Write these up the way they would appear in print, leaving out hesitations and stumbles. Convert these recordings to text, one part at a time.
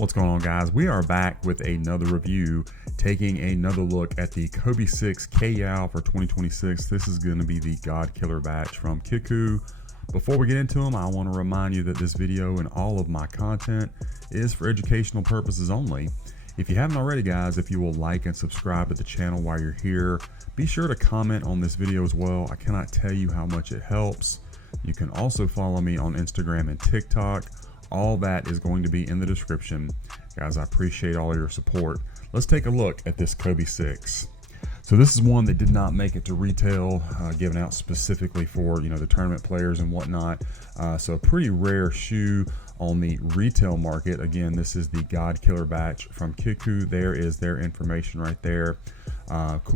What's going on, guys? We are back with another review, taking another look at the kvegaskickz Kay Yow for 2026. This is going to be the God Killer batch from Kickwho. Before we get into them, I want to remind you that this video and all of my content is for educational purposes only. If you haven't already, guys, if you will like and subscribe to the channel while you're here, be sure to comment on this video as well. I cannot tell you how much it helps. You can also follow me on Instagram and TikTok. All that is going to be in the description. Guys, I appreciate all your support. Let's take a look at this kvegaskickz. So this is one that did not make it to retail, given out specifically for, the tournament players and whatnot. So a pretty rare shoe on the retail market. Again, this is the God Killer batch from Kickwho. There is their information right there,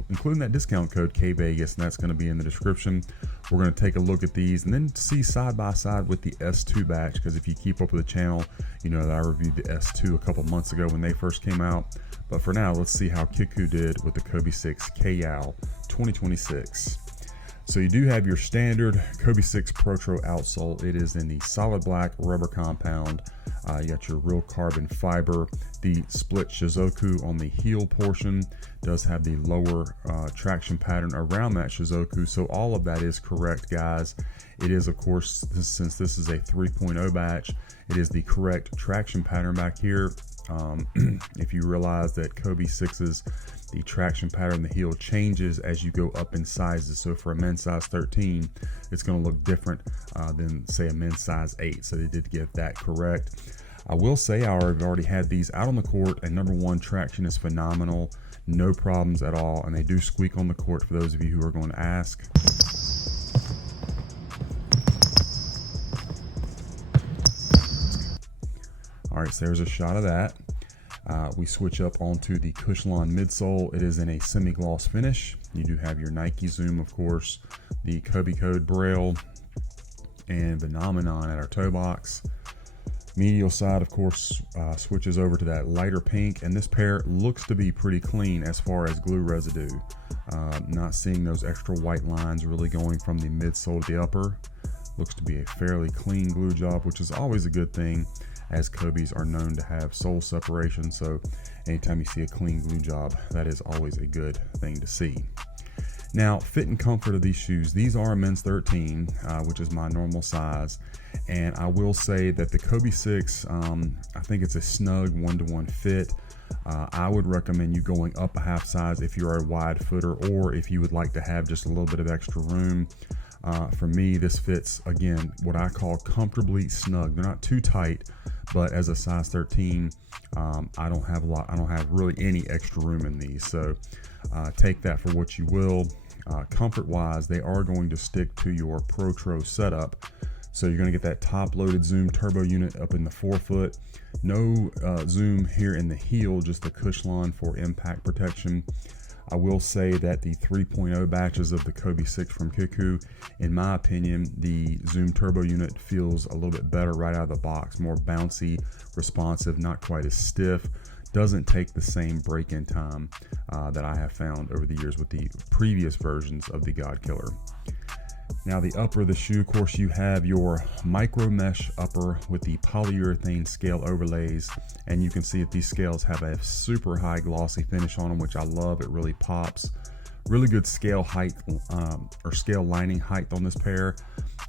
including that discount code KVEGAS, and that's going to be in the description. We're going to take a look at these and then see side by side with the S2 batch, because if you keep up with the channel, you know that I reviewed the S2 a couple months ago when they first came out. But for now, let's see how Kickwho did with the kvegaskickz Kay Yow 2026. So you do have your standard kvegaskickz Protro outsole. It is in the solid black rubber compound. You got your real carbon fiber. The split shizuku on the heel portion does have the lower traction pattern around that shizuku. So all of that is correct, guys. It is, of course, since this is a 3.0 batch, it is the correct traction pattern back here. If you realize that kvegaskickz's, the traction pattern, the heel changes as you go up in sizes. So for a men's size 13, it's going to look different than, say, a men's size 8. So they did get that correct. I will say, I've already had these out on the court, and number one, traction is phenomenal. No problems at all, and they do squeak on the court for those of you who are going to ask. All right, so there's a shot of that. We switch up onto the Cushlon midsole. It is in a semi-gloss finish. You do have your Nike Zoom, of course, the Kobe Code Braille, and Phenomenon at our toe box. Medial side, of course, switches over to that lighter pink, and this pair looks to be pretty clean as far as glue residue. Not seeing those extra white lines really going from the midsole to the upper. Looks to be a fairly clean glue job, which is always a good thing, as Kobe's are known to have sole separation. So anytime you see a clean glue job, that is always a good thing to see. Now, fit and comfort of these shoes, these are a men's 13, which is my normal size. And I will say that the kvegaskickz, I think it's a snug 1-to-1 fit. I would recommend you going up a half size if you're a wide footer, or if you would like to have just a little bit of extra room. For me, this fits, again, what I call comfortably snug. They're not too tight, but as a size 13, I don't have really any extra room in these. So take that for what you will. Comfort wise, they are going to stick to your Protro setup. So you're going to get that top loaded Zoom turbo unit up in the forefoot. No Zoom here in the heel, just the Cushlon for impact protection. I will say that the 3.0 batches of the kvegaskickz from Kickwho, in my opinion, the Zoom Turbo unit feels a little bit better right out of the box. More bouncy, responsive, not quite as stiff. Doesn't take the same break-in time that I have found over the years with the previous versions of the God Killer. Now, the upper of the shoe, of course, you have your micro mesh upper with the polyurethane scale overlays, and you can see that these scales have a super high glossy finish on them, which I love. It really pops. Really good scale height or scale lining height on this pair,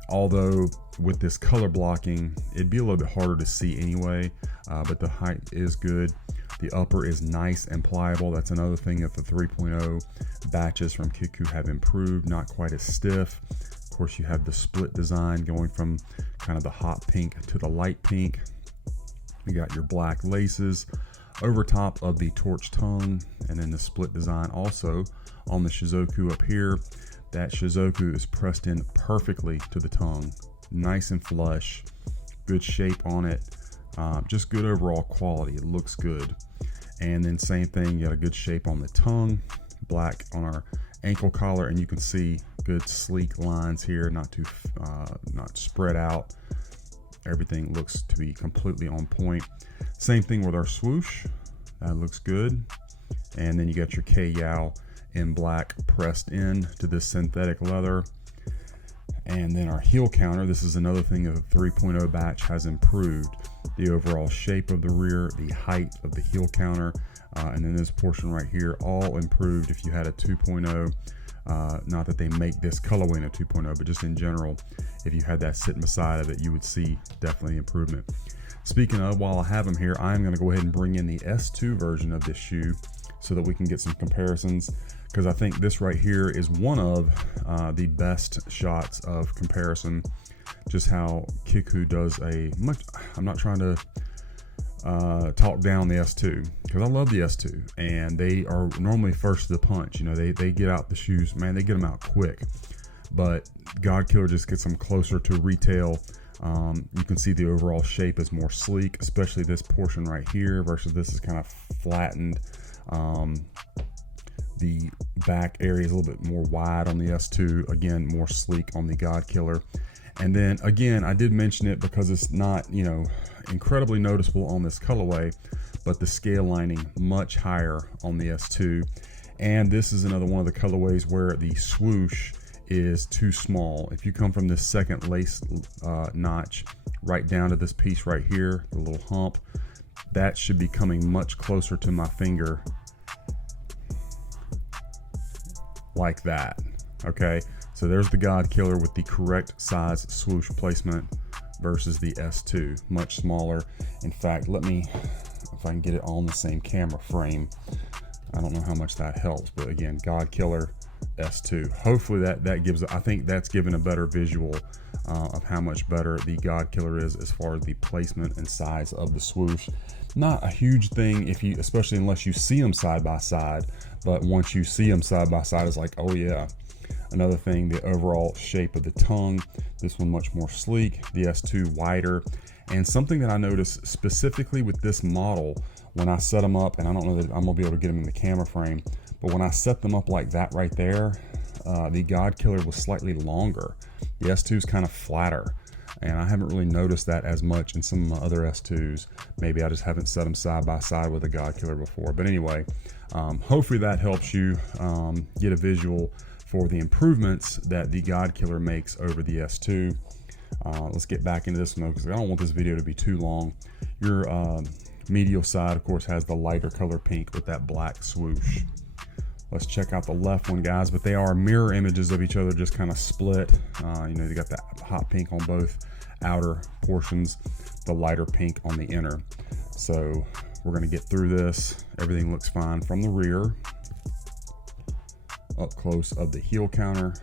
although with this color blocking, it'd be a little bit harder to see anyway, but the height is good. The upper is nice and pliable. That's another thing that the 3.0 batches from Kickwho have improved, not quite as stiff. Of course, you have the split design going from kind of the hot pink to the light pink. You got your black laces over top of the torch tongue, and then the split design also on the shizuku up here. That shizuku is pressed in perfectly to the tongue. Nice and flush, good shape on it. Just good overall quality. It looks good. And then same thing, you got a good shape on the tongue, black on our ankle collar, and you can see good sleek lines here, not spread out. Everything looks to be completely on point. Same thing with our swoosh, that looks good. And then you got your Kay Yow in black pressed in to this synthetic leather. And then our heel counter, this is another thing that the 3.0 batch has improved. the overall shape of the rear, the height of the heel counter, and then this portion right here, all improved if you had a 2.0. Not that they make this colorway in a 2.0, but just in general, if you had that sitting beside of it, you would see definitely improvement. Speaking of, while I have them here, I'm going to go ahead and bring in the S2 version of this shoe so that we can get some comparisons, because I think this right here is one of the best shots of comparison, just how Kickwho does a much, I'm not trying to talk down the S2, because I love the S2 and they are normally first to the punch. You know, they get out the shoes, man, they get them out quick, but godkiller just gets them closer to retail. You can see the overall shape is more sleek, especially this portion right here versus this is kind of flattened. The back area is a little bit more wide on the S2, again more sleek on the godkiller. And then again, I did mention it because it's not, you know, incredibly noticeable on this colorway, but the scale lining much higher on the S2. And this is another one of the colorways where the swoosh is too small. If you come from this second lace notch right down to this piece right here, the little hump, that should be coming much closer to my finger, like that. Okay, so there's the godkiller with the correct size swoosh placement versus the S2, much smaller. In fact, let me, if I can get it on the same camera frame, I don't know how much that helps, but again, godkiller, S2. Hopefully that gives, I think that's given a better visual of how much better the godkiller is as far as the placement and size of the swoosh. Not a huge thing if you, especially unless you see them side by side, but once you see them side by side, it's like, oh yeah. Another thing, the overall shape of the tongue, this one much more sleek, the S2 wider. And something that I noticed specifically with this model, when I set them up, and I don't know that I'm gonna be able to get them in the camera frame, but when I set them up like that right there, the godkiller was slightly longer. The S2 is kind of flatter, and I haven't really noticed that as much in some of my other S2s. Maybe I just haven't set them side by side with the godkiller before. But anyway, hopefully that helps you get a visual for the improvements that the godkiller makes over the S2. Let's get back into this one though, because I don't want this video to be too long. Your medial side, of course, has the lighter color pink with that black swoosh. Let's check out the left one, guys, but they are mirror images of each other, just kind of split. You know, they got that hot pink on both outer portions, the lighter pink on the inner. So we're gonna get through this. Everything looks fine from the rear. Up close of the heel counter.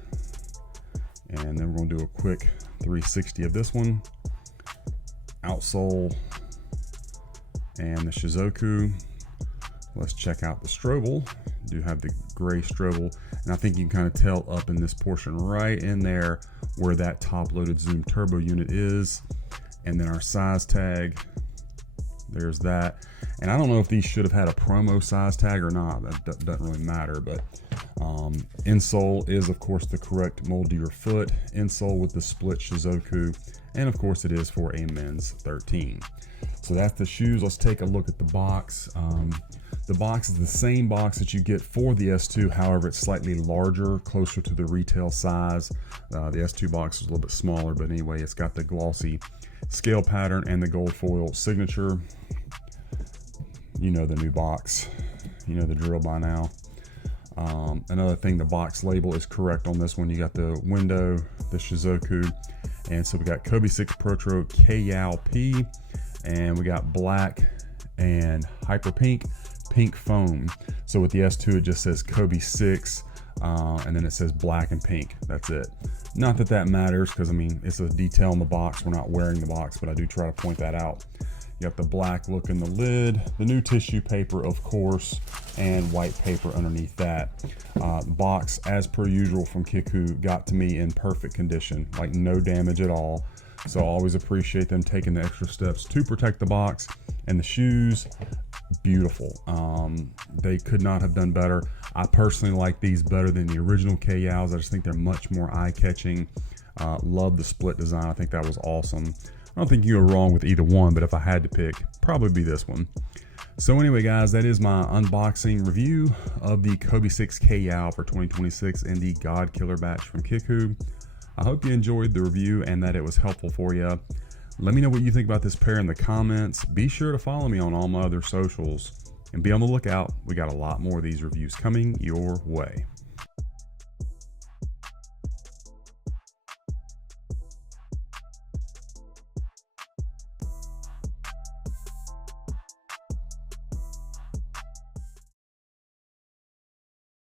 And then we're gonna do a quick 360 of this one. Outsole and the Shizuku. Let's check out the Strobel. Do have the gray Strobel, and I think you can kind of tell up in this portion right in there where that top loaded zoom turbo unit is. And then our size tag, there's that. And I don't know if these should have had a promo size tag or not. That doesn't really matter, but insole is of course the correct mold to your foot. Insole with the split Shizuku, and of course it is for a men's 13. So that's the shoes. Let's take a look at the box. The box is the same box that you get for the S2, however it's slightly larger, closer to the retail size. The S2 box is a little bit smaller, but anyway, it's got the glossy scale pattern and the gold foil signature. You know the new box, you know the drill by now. Another thing, the box label is correct on this one. You got the window, the Shizuku, and so we got kvegaskickz Protro Kay Yow P, and we got black and hyper pink foam. So with the S2 it just says kvegaskickz, and then it says black and pink. That's it. Not that that matters, because I mean it's a detail in the box. We're not wearing the box, but I do try to point that out. You got the black look in the lid, the new tissue paper of course, and white paper underneath that. The box, as per usual from Kickwho, got to me in perfect condition, like no damage at all. So I always appreciate them taking the extra steps to protect the box. And the shoes, beautiful. They could not have done better. I personally like these better than the original Kay Yows. I just think they're much more eye-catching. Love the split design. I think that was awesome. I don't think you go wrong with either one, but if I had to pick, probably be this one. So anyway, guys, that is my unboxing review of the kvegaskickz Kay Yow for 2026 and the godkiller batch from Kickwho. I hope you enjoyed the review and that it was helpful for you. Let me know what you think about this pair in the comments. Be sure to follow me on all my other socials and be on the lookout. We got a lot more of these reviews coming your way.